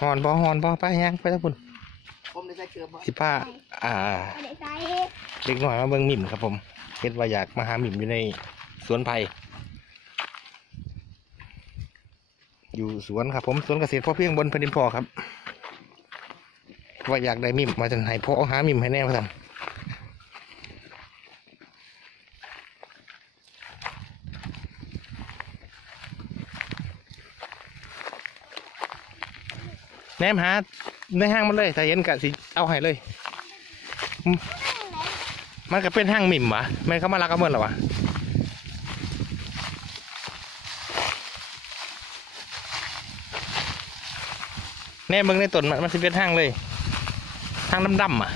หอนบ่หอนบ่ไปยังไปทั้งพุ่นผมได้ใส่เกลือบ่สิผ้าอ่า ไม่ได้ใส่เด็กหน่อยมาเบิ่งหมิ่มครับผมเฮ็ดว่าอยากมาหาหมิ่มอยู่ในสวนไผ่อยู่สวนครับผมสวนเกษตรพ่อเพียงบนแผ่นดินพ่อครับ ว่าอยากได้หมิ่มมาจังให้พ่อหาหมิ่มให้แน่มาทัน แนมหาในห้างมันเลยถ้าเห็นกะสิเอาให้เลย มันก็เป็นห้างหมิ่มวะไม่เขามารักกันเมื่อหรอวะแน่มึงในต้นมันมันสิเป็นห้างเลยห้างดำๆอะ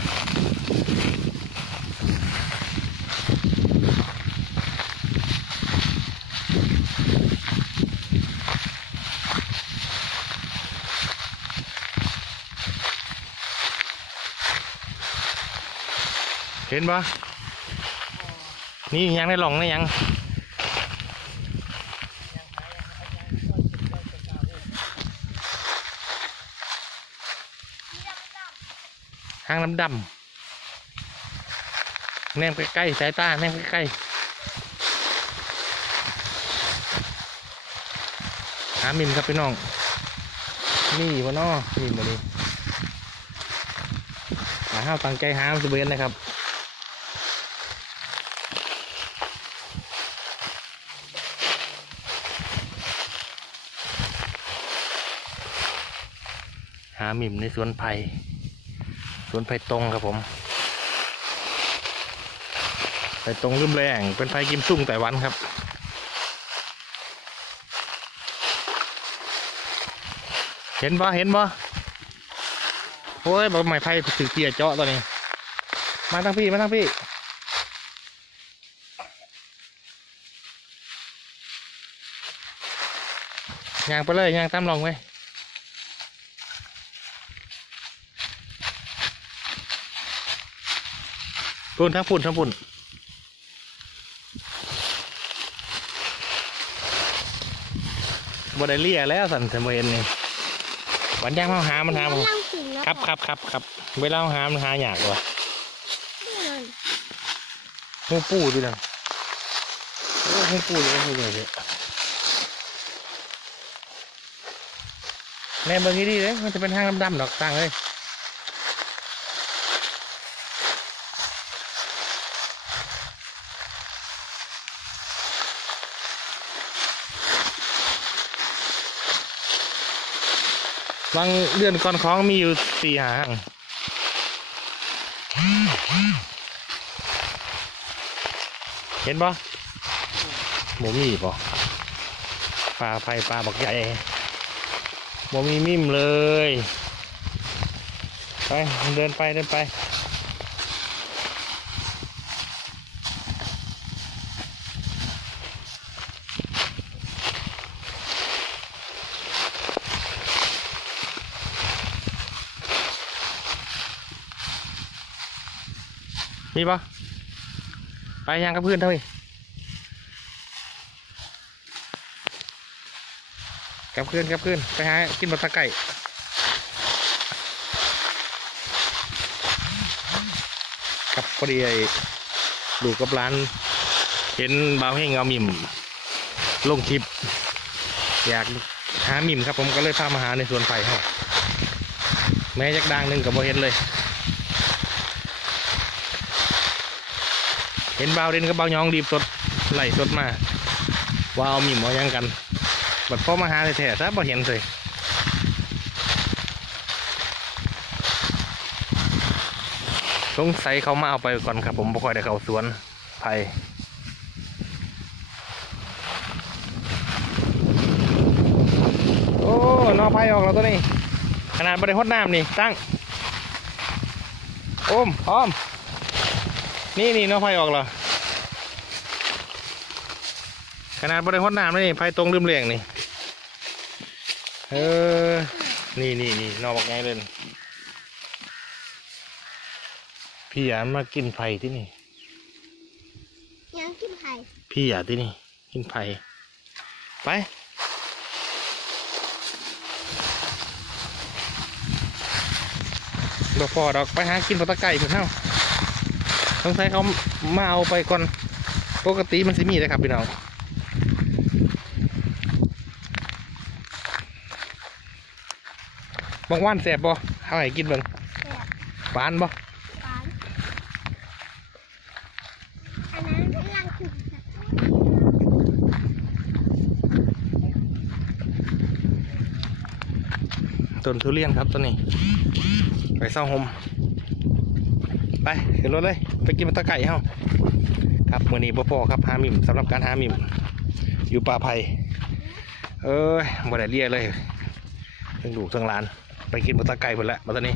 ห็นปะนี่ยังได้หลงได้ยังห้างน้ำดำแนมใกล้ๆสายตาแนมใกล้ๆหามิมครับพี่น้อง นี่วะน้อมิมมาดิหาห้าวตังใจหาจะเบนนะครับ หามิมในสวนไผ่สวนไผ่ตรงครับผมไผ่ตรงลืมแรงเป็นไผ่กิมซุ่งไต้หวันครับเห็นบ่เห็นบ่โอ้ยบอกไม่ไผ่ถือเกียร์เจาะตัวนี้ มาทั้งพี่ มาทั้งพี่ย่างไปเลยย่างตามลองไว้ ปุ่นทั้งปุ่นทั้งปุ่นบไดเลียแล้วสันเสมเอ็นนี่วันย่างเขาหามันหามันเล่าถึงแล้วครับครับครับครับเวลาเขาหามันหาอยากว่ะหูปูด้วยนะโอ้หูปูเลยหูเลยเด้อแม่เบิ่งดีๆเลยมันจะเป็นห้างดำๆดอกตังเลย บางเดือนก่อนของมีอยู่สี่หาง เห็นปะหมูมีปะปลาไผ่ปลาบักใหญ่หมูมีมิ่มเลย ไป เดินไปเดินไป มีปะไปยังกับเพื่อนเท่าไหร่กับเพื่อนกับเพื่อนไปหากินบะตะไก่กับพอดีไอ้ดูกับร้าน เห็นบ่าวเฮงเอามิมลงคลิป อยากหามิมครับผมก็เลยพามาหาในสวนไผ่เขาแม้จักดังหนึ่งกับโมเห็นเลย เห็นเบาวเด่นกับเบาวยองดีบสดไหลสดมาว่าเอาหมิ่มอยังกันบัดพ่อมาหาแท้ๆซะบ่เห็นเลยสงสัยเขามาเอาไปก่อนครับ ผมบ่ค่อยได้เข้าสวนไผ่โอ้นอไผ่ออกแล้วตัวนี้ ขนาดบริหดน้ำนี่ตั้ง โอมพร้อม นี่นี่น้องไฟออกเหรอขนาดบริหดน้ำนี่ไฟตรงลืมเลี่ยงนี่เออนี่นี่นี่นอกบอกไงเลยพี่อยากมากินไผ่ที่นี่ยังกินไข่พี่อยากที่นี่ กินไผ่ไปบ่พอดอกไปหากินปลาตะไก่เพิ่นเฮา สงสัยเขามาเอาไปก่อน ปกติมันสิมีเลยครับพี่น้องบางวันแสบบ่เอาให้กินเบิ่งแซ่บหวานบ่หวานอันนั้นกำลังกินต้นทุเรียนครับต้นนี้ ไปเศร้าหมไปขึ้นรถเลย ไปกินปลาตะไก่เฮาครับมื้อนี้บ่พอครับหามิมสำหรับการหามิม อยู่ป่าไผ่เอ้ยบ่ได้เรียกเลยทั้งลูกทั้งหลาน ไปกินปลาตะไก่หมดแล้วมาตอนนี้